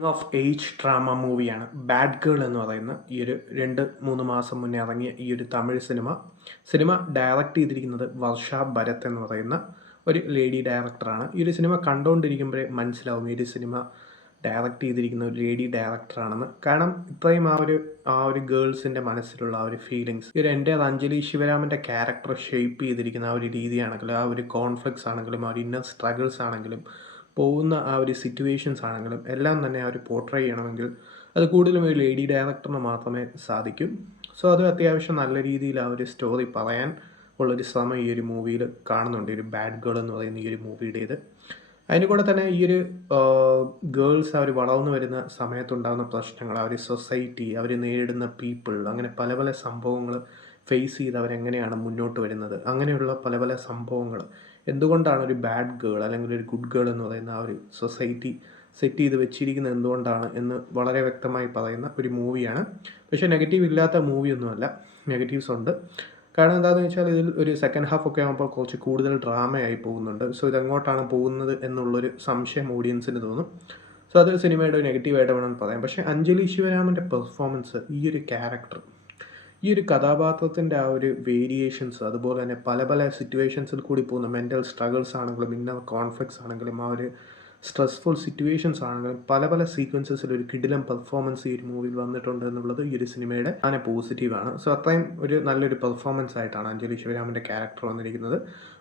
Of age drama മൂവിയാണ് bad girl എന്ന് പറയുന്ന ഈ ഒരു 2-3 മാസം മുന്നേ ഇറങ്ങിയ ഈ ഒരു തമിഴ് സിനിമ ഡയറക്റ്റ് ചെയ്തിരിക്കുന്നത് വർഷ ഭരത് എന്ന് പറയുന്ന ഒരു ലേഡി ഡയറക്ടറാണ്. ഈ ഒരു സിനിമ കണ്ടുകൊണ്ടിരിക്കുമ്പോഴേ മനസ്സിലാവും ഈ ഒരു സിനിമ ഡയറക്റ്റ് ചെയ്തിരിക്കുന്ന ഒരു ലേഡി ഡയറക്ടറാണെന്ന്. കാരണം ഇത്രയും ആ ഒരു ഗേൾസിൻ്റെ മനസ്സിലുള്ള ആ ഒരു ഫീലിങ്സ്, ഈ ഒരു എൻ്റെ അഞ്ജലി ശിവരാമൻ്റെ ക്യാരക്ടർ ഷേപ്പ് ചെയ്തിരിക്കുന്ന ആ ഒരു രീതിയാണെങ്കിലും, ആ ഒരു കോൺഫ്ലിക്ട്സ് ആണെങ്കിലും, ആ ഒരു ഇന്നർ സ്ട്രഗിൾസ് ആണെങ്കിലും, പോകുന്ന ആ ഒരു സിറ്റുവേഷൻസ് ആണെങ്കിലും എല്ലാം തന്നെ ആ ഒരു പോർട്രേ ചെയ്യണമെങ്കിൽ അത് കൂടുതലും ഒരു ലേഡി ഡയറക്ടറിന് മാത്രമേ സാധിക്കൂ. സോ അത് അത്യാവശ്യം നല്ല രീതിയിൽ ആ ഒരു സ്റ്റോറി പറയാൻ ഉള്ളൊരു ശ്രമം ഈ ഒരു മൂവിയിൽ കാണുന്നുണ്ട്, ഈ ഒരു ബാഡ് ഗേൾ എന്ന് പറയുന്ന ഈ ഒരു മൂവിയുടേത്. അതിന് കൂടെ തന്നെ ഈ ഒരു ഗേൾസ് അവർ വളർന്നു വരുന്ന സമയത്തുണ്ടാകുന്ന പ്രശ്നങ്ങൾ, ആ ഒരു സൊസൈറ്റി, അവർ നേരിടുന്ന പീപ്പിൾ, അങ്ങനെ പല പല സംഭവങ്ങൾ ഫേസ് ചെയ്ത് അവരെങ്ങനെയാണ് മുന്നോട്ട് വരുന്നത്, അങ്ങനെയുള്ള പല പല സംഭവങ്ങൾ, എന്തുകൊണ്ടാണ് ഒരു ബാഡ് ഗേൾ അല്ലെങ്കിൽ ഒരു ഗുഡ് ഗേൾ എന്ന് പറയുന്ന ആ ഒരു സൊസൈറ്റി സെറ്റ് ചെയ്ത് വെച്ചിരിക്കുന്നത് എന്തുകൊണ്ടാണ് എന്ന് വളരെ വ്യക്തമായി പറയുന്ന ഒരു മൂവിയാണ്. പക്ഷേ നെഗറ്റീവ് ഇല്ലാത്ത മൂവിയൊന്നുമല്ല, നെഗറ്റീവ്സ് ഉണ്ട്. കാരണം എന്താണെന്ന് വെച്ചാൽ ഇതിൽ ഒരു സെക്കൻഡ് ഹാഫ് ഒക്കെ ആകുമ്പോൾ കുറച്ച് കൂടുതൽ ഡ്രാമയായി പോകുന്നുണ്ട്. സോ ഇതെങ്ങോട്ടാണ് പോകുന്നത് എന്നുള്ളൊരു സംശയം ഓഡിയൻസിന് തോന്നും. സോ അത് സിനിമയുടെ ഒരു നെഗറ്റീവായിട്ട് വേണമെന്ന് പറയാം. പക്ഷേ അഞ്ജലി ശിവരാമൻ്റെ പെർഫോമൻസ്, ഈ ഒരു ക്യാരക്ടർ, ഈ ഒരു കഥാപാത്രത്തിൻ്റെ ആ ഒരു വേരിയേഷൻസ്, അതുപോലെ തന്നെ പല പല സിറ്റുവേഷൻസിൽ കൂടി പോകുന്ന മെൻ്റൽ സ്ട്രഗിൾസ് ആണെങ്കിലും, ഇന്നർ കോൺഫ്ലിക്ട്സ് ആണെങ്കിലും, ആ ഒരു സ്ട്രെസ്ഫുൾ സിറ്റുവേഷൻസ് ആണെങ്കിലും, പല പല സീക്വൻസസിൽ ഒരു കിടിലം പെർഫോമൻസ് ഈ ഒരു മൂവിയിൽ വന്നിട്ടുണ്ട് എന്നുള്ളത് ഈ ഒരു സിനിമയുടെ അങ്ങനെ പോസിറ്റീവാണ്. സോ അത്രയും ഒരു നല്ലൊരു പെർഫോമൻസ് ആയിട്ടാണ് അഞ്ജലി ശിവരാമൻ്റെ ക്യാരക്ടർ വന്നിരിക്കുന്നത്.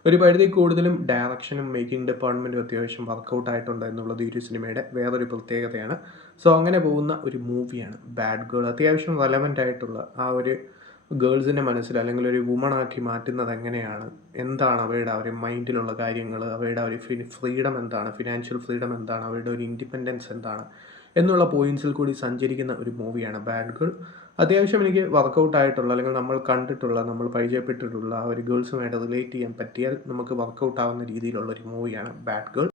ഒരു പരിധി കൂടുതലും ഡയറക്ഷനും മേക്കിംഗ് ഡിപ്പാർട്ട്മെൻറ്റും അത്യാവശ്യം വർക്കൗട്ട് ആയിട്ടുണ്ട് എന്നുള്ളത് ഈ ഒരു സിനിമയുടെ വേറൊരു പ്രത്യേകതയാണ്. സോ അങ്ങനെ പോകുന്ന ഒരു മൂവിയാണ് ബാഡ് ഗേൾ. അത്യാവശ്യം റെലവൻ്റ് ആയിട്ടുള്ള ആ ഒരു ഗേൾസിൻ്റെ മനസ്സിൽ അല്ലെങ്കിൽ ഒരു വുമണാക്കി മാറ്റുന്നത് എങ്ങനെയാണ്, എന്താണ് അവരുടെ ആ ഒരു മൈൻഡിലുള്ള കാര്യങ്ങൾ, അവരുടെ ആ ഒരു ഫ്രീഡം എന്താണ്, ഫിനാൻഷ്യൽ ഫ്രീഡം എന്താണ്, അവരുടെ ഒരു ഇൻഡിപെൻഡൻസ് എന്താണ് എന്നുള്ള പോയിൻറ്റ്സിൽ കൂടി സഞ്ചരിക്കുന്ന ഒരു മൂവിയാണ് ബാഡ് ഗേൾ. അത്യാവശ്യം എനിക്ക് വർക്കൗട്ട് ആയിട്ടുള്ള, അല്ലെങ്കിൽ നമ്മൾ കണ്ടിട്ടുള്ള, നമ്മൾ പരിചയപ്പെട്ടിട്ടുള്ള ആ ഒരു ഗേൾസുമായിട്ട് റിലേറ്റ് ചെയ്യാൻ പറ്റിയാൽ നമുക്ക് വർക്കൗട്ട് ആവുന്ന രീതിയിലുള്ള ഒരു മൂവിയാണ് ബാഡ് ഗേൾ.